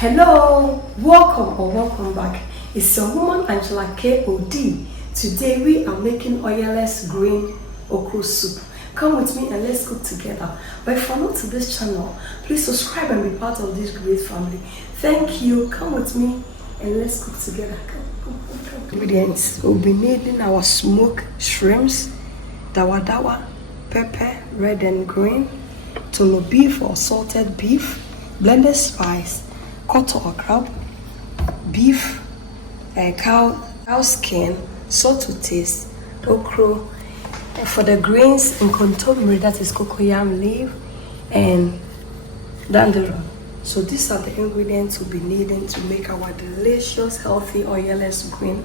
Hello, welcome back. It's your woman Angela KOD. Today we are making oilless green okra soup. Come with me and let's cook together. But if you're not to this channel, please subscribe and be part of this great family. Thank you. Come with me and let's cook together. Come. Ingredients: we'll be needing our smoked shrimps, dawa, pepper, red and green, tono beef or salted beef, blended spice, okra, beef, cow skin, salt to taste, okro. For the greens, in kontomire, that is cocoyam leaf, and dandelion. So these are the ingredients we'll be needing to make our delicious, healthy, oilless green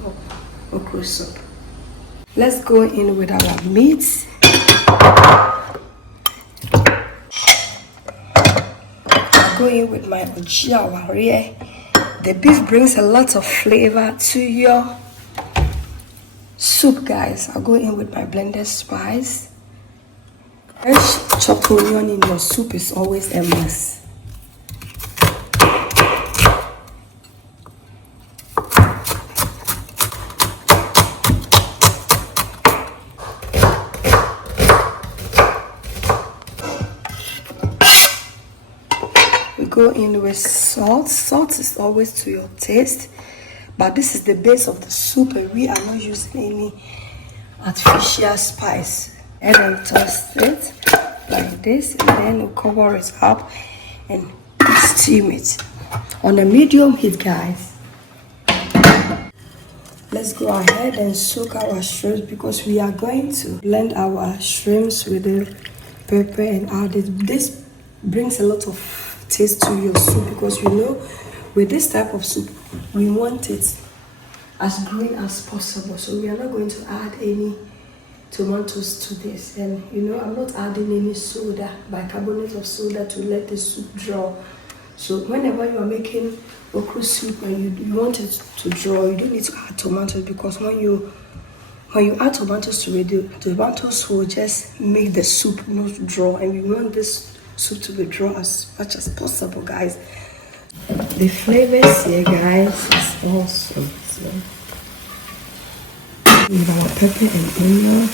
okra soup. Let's go in with our meat. I'll go in with my ojia. The beef brings a lot of flavor to your soup, guys. I'll go in with my blended spice. Fresh chopped onion in your soup is always a must. We go in with salt. Salt is always to your taste, but this is the base of the soup and we are not using any artificial spice. And then toast it like this, and then we'll cover it up and steam it on a medium heat, guys. Let's go ahead and soak our shrimps because we are going to blend our shrimps with the pepper and add it. This brings a lot of taste to your soup because with this type of soup we want it as green as possible, so we are not going to add any tomatoes to this. And I'm not adding any soda, bicarbonate of soda, to let the soup draw. So whenever you are making okra soup and you want it to draw, you don't need to add tomatoes, because when you add tomatoes to it, the tomatoes will just make the soup not draw, and we want this soup to be draw as much as possible, guys. The flavors here, guys, is awesome. So with our pepper and onion,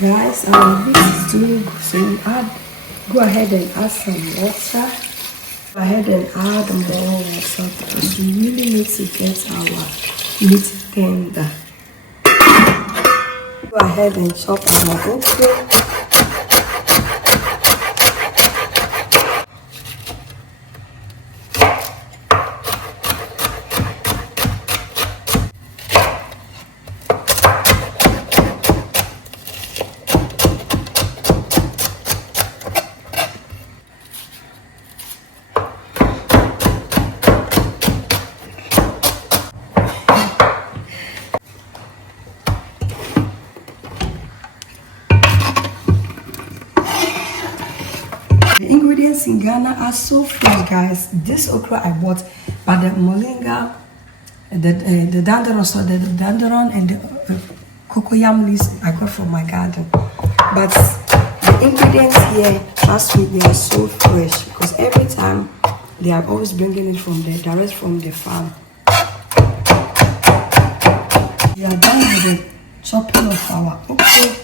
guys, our meat is doing good, so you go ahead and add some water. Go ahead and add more water because we really need to get our meat tender. Go ahead and chop our okra. The ingredients in Ghana are so fresh, guys. This okra I bought, but the moringa, the dandelion, so the dandelion and the cocoyam leaves I got from my garden. But the ingredients here, trust me, they are so fresh because every time they are always bringing it direct from the farm. We are done with the chopping of our okra.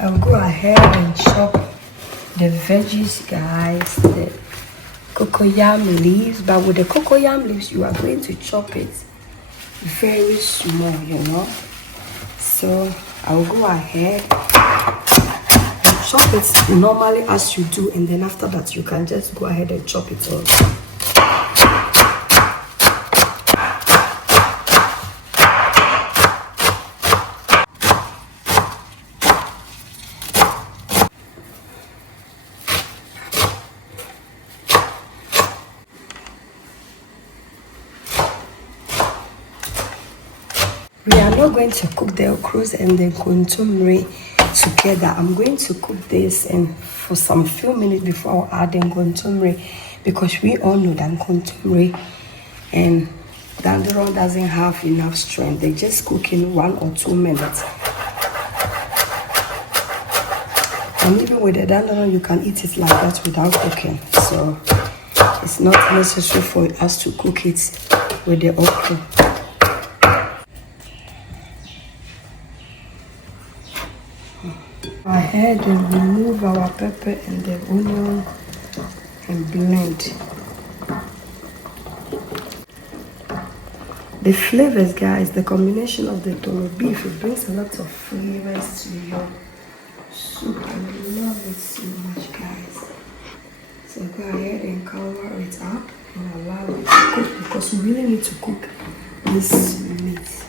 I'll go ahead and chop the veggies, guys, the cocoyam leaves. But with the cocoyam leaves, you are going to chop it very small, So I'll go ahead and chop it normally as you do, and then after that you can just go ahead and chop it all. We are not going to cook the okras and the kontomire together. I'm going to cook this and for some few minutes before adding kontomire, because we all know that kontomire and dandelion doesn't have enough strength. They just cook in 1 or 2 minutes. And even with the dandelion, you can eat it like that without cooking. So it's not necessary for us to cook it with the okra. Go ahead and remove our pepper and the onion and blend. The flavors, guys, the combination of the tono beef, it brings a lot of flavors to your soup. I love it so much, guys. So go ahead and cover it up and allow it to cook, because we really need to cook this meat.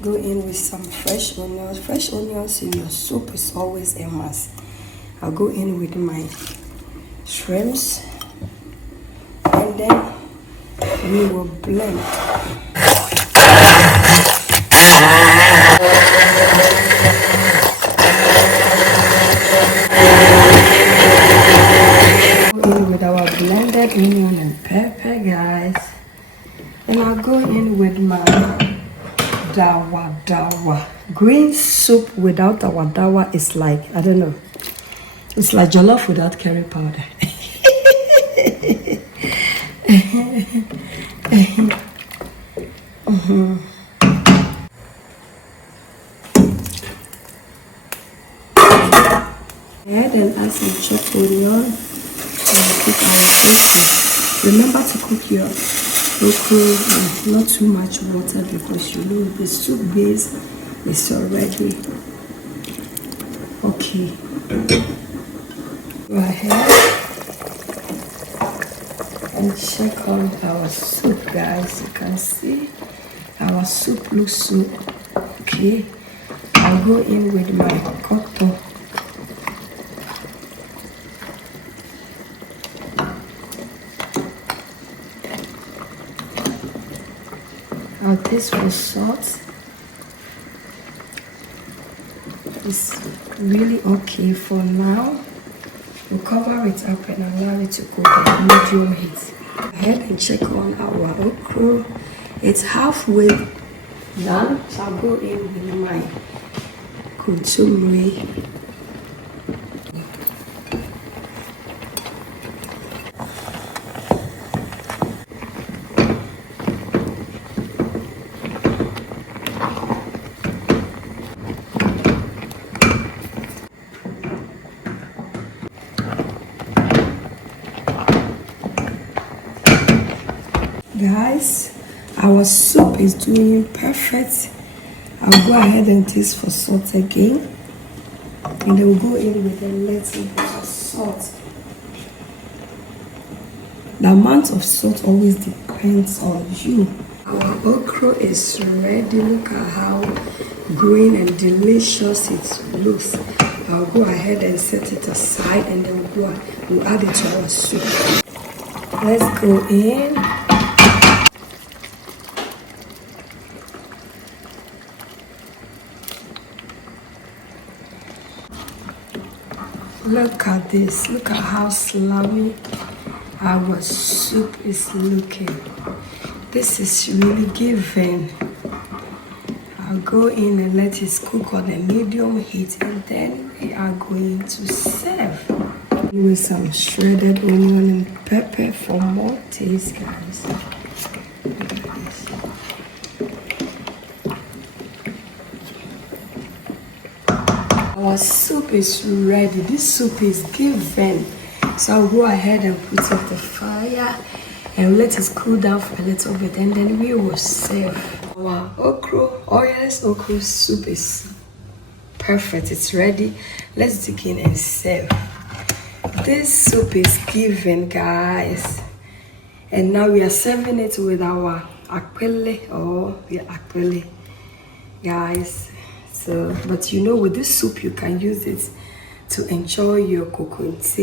Go in with some fresh onions. Fresh onions in your soup is always a must. I'll go in with my shrimps, and then we will blend. Go in with our blended onion and pepper, guys, and I'll go in with my dawa. Green soup without dawa is like, I don't know, it's like jollof without curry powder. Add and add some chopped onion and cook our okra. Remember to cook your okra with not too much water, because you know the soup base is already okay. Go ahead and check on our soup, guys. You can see our soup looks so okay. I'll go in with my cotton. I'll taste for salt. It's really okay for now. We'll cover it up and allow it to cook at medium heat. Go ahead and check on our okra. It's halfway done, so I'll go in with my kontomire. Guys, our soup is doing perfect. I'll go ahead and taste for salt again, and then we'll go in with a little bit of salt. The amount of salt always depends on you. Our okra is ready. Look at how green and delicious it looks. I'll go ahead and set it aside, and then we'll add it to our soup. Let's go in. Look at this. Look at how slimy our soup is looking. This is really giving. I'll go in and let it cook on a medium heat, and then we are going to serve with some shredded onion and pepper for more taste, guys. Look at this. Our soup is ready. This soup is given. So I'll go ahead and put it on the fire and let it cool down for a little bit, and then we will serve. Our Oiless okra soup is perfect. It's ready. Let's dig in and serve. This soup is given, guys. And now we are serving it with our akpele, akpele, guys. So, but you know, with this soup you can use it to enjoy your coconut,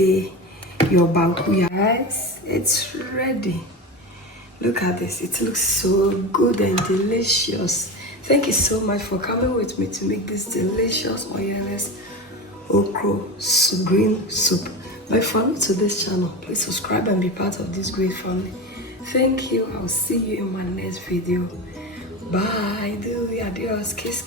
your banku, guys. It's ready. Look at this. It looks so good and delicious. Thank you so much for coming with me to make this delicious oilless okra green soup. But if you're new to this channel, please subscribe and be part of this great family. Thank you. I'll see you in my next video. Bye. Adios. Kiss.